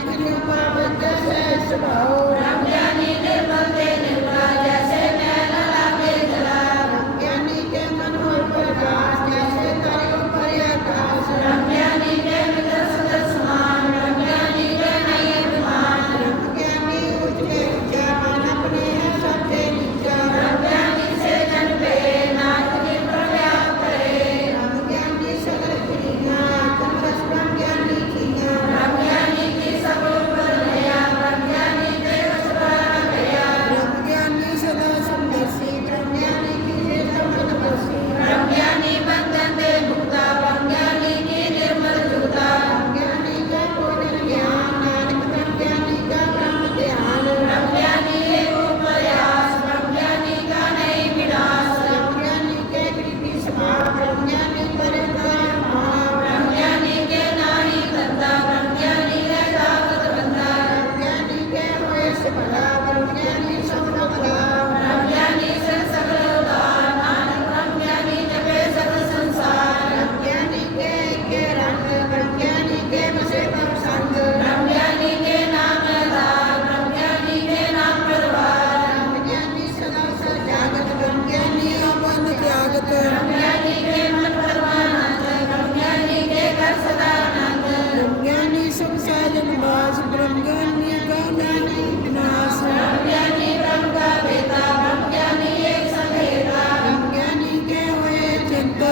Ramjani Nirmal Dene Shubho Ramjani Nirmal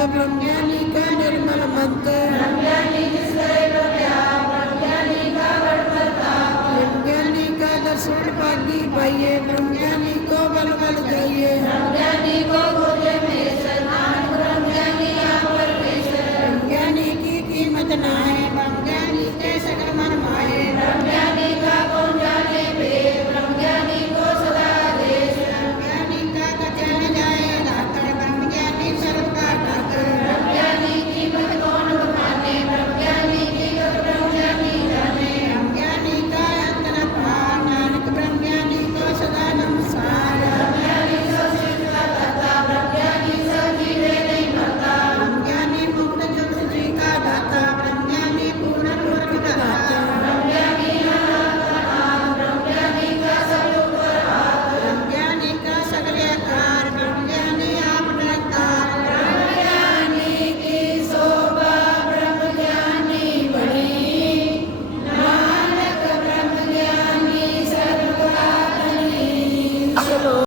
ब्रह्मज्ञानी का निर्मल मत ब्रह्मज्ञानी का दर्शन भागी पाइए ब्रह्मज्ञानी को बल बल जाइए ब्रह्मज्ञानी की कीमत ना है ब्रह्मज्ञानी के सगर मन